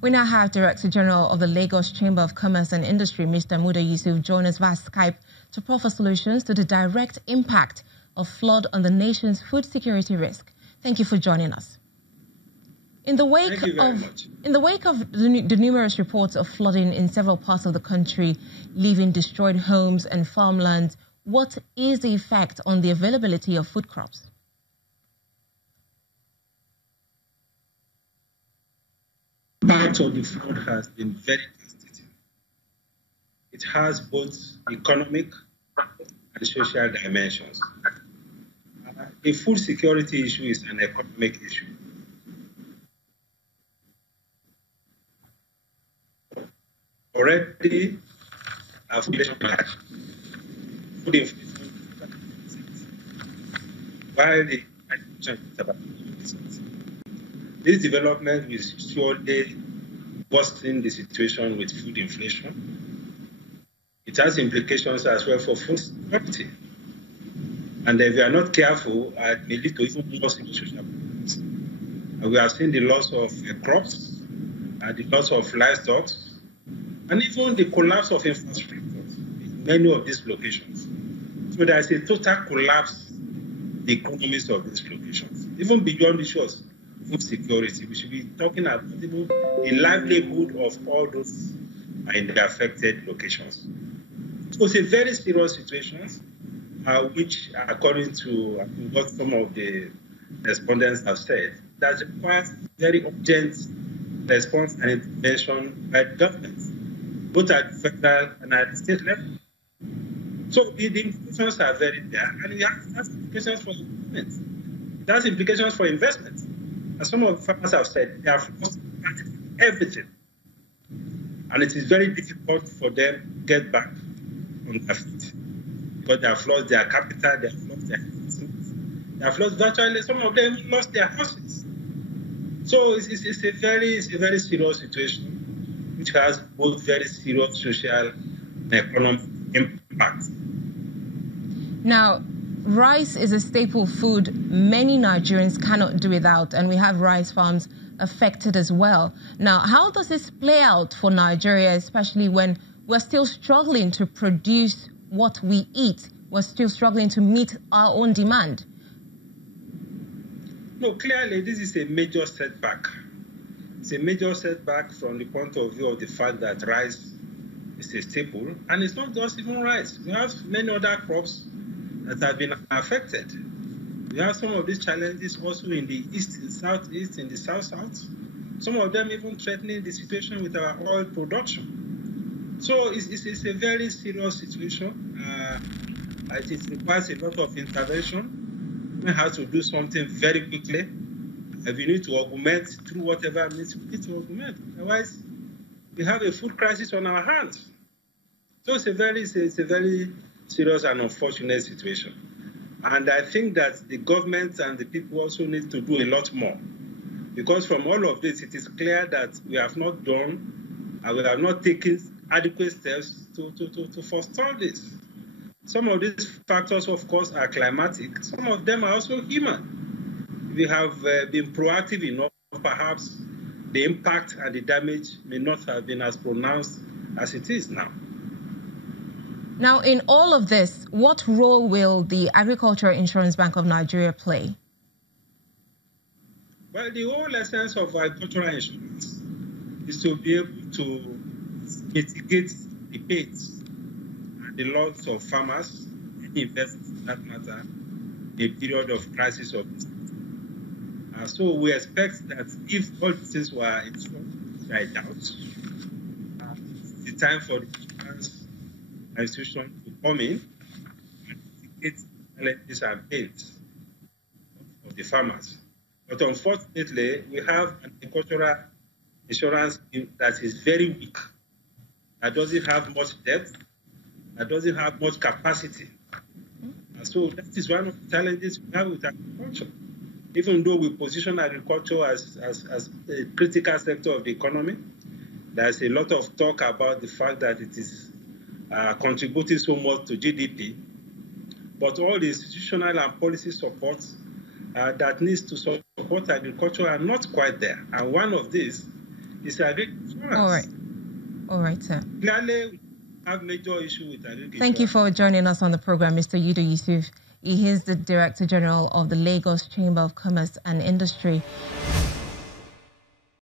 We now have Director General of the Lagos Chamber of Commerce and Industry, Mr. Muda Yusuf, join us via Skype to proffer solutions to the direct impact of flood on the nation's food security risk. Thank you for joining us. In the wake of the numerous reports of flooding in several parts of the country, leaving destroyed homes and farmlands, what is the effect on the availability of food crops? Part of the flood has been very devastating. It has both economic and social dimensions. The food security issue is an economic issue. Already, food inflation, while the inflation is about 2%. This development will surely worsen the situation with food inflation. It has implications as well for food security. And if we are not careful, it may lead to even more social problems. And we have seen the loss of crops, the loss of livestock, and even the collapse of infrastructure in many of these locations. So there is a total collapse in the economies of these locations, even beyond issues. Food security. We should be talking about even the livelihood of all those in the affected locations. So it's a very serious situation, which, according to what some of the respondents have said, that requires very urgent response and intervention by the government, both at the federal and at the state level. So the implications are very there, and it has implications for government. It has implications for investment. As some of the farmers have said, they have lost everything. And it is very difficult for them to get back on their feet. Because they have lost their capital, they have lost their investments. They have lost virtually, some of them lost their houses. So it's a very serious situation, which has both very serious social and economic impact. Now, rice is a staple food many Nigerians cannot do without, and we have rice farms affected as well. Now, how does this play out for Nigeria, especially when we're still struggling to produce what we eat? We're still struggling to meet our own demand. No, clearly, this is a major setback. It's a major setback from the point of view of the fact that rice is a staple, and it's not just even rice. We have many other crops that have been affected. We have some of these challenges also in the east, in southeast, in the south-south. Some of them even threatening the situation with our oil production. So it's a very serious situation. It requires a lot of intervention. We have to do something very quickly. And we need to augment through whatever means we need to augment. Otherwise, we have a food crisis on our hands. So it's a very serious and unfortunate situation. And I think that the government and the people also need to do a lot more. Because from all of this, it is clear that we have not done and we have not taken adequate steps to forestall this. Some of these factors, of course, are climatic. Some of them are also human. We have been proactive enough, perhaps the impact and the damage may not have been as pronounced as it is now. Now, in all of this, what role will the Agricultural Insurance Bank of Nigeria play? Well, the whole essence of agricultural insurance is to be able to mitigate the pains and the loss of farmers and investors, for that matter, in a period of crisis of this. So we expect that if all things were insured, I doubt, it's the time for the insurance institution to come in and mitigate challenges and pains of the farmers. But unfortunately, we have an agricultural insurance that is very weak, that doesn't have much depth, that doesn't have much capacity. And so that is one of the challenges we have with agriculture. Even though we position agriculture as a critical sector of the economy, there's a lot of talk about the fact that it is contributing so much to GDP. But all the institutional and policy support that needs to support agriculture are not quite there. And one of these is agriculture. All right, sir. Clearly, we have major issue with agriculture. Thank you for joining us on the program, Mr. Yudo Yusuf. He is the Director General of the Lagos Chamber of Commerce and Industry.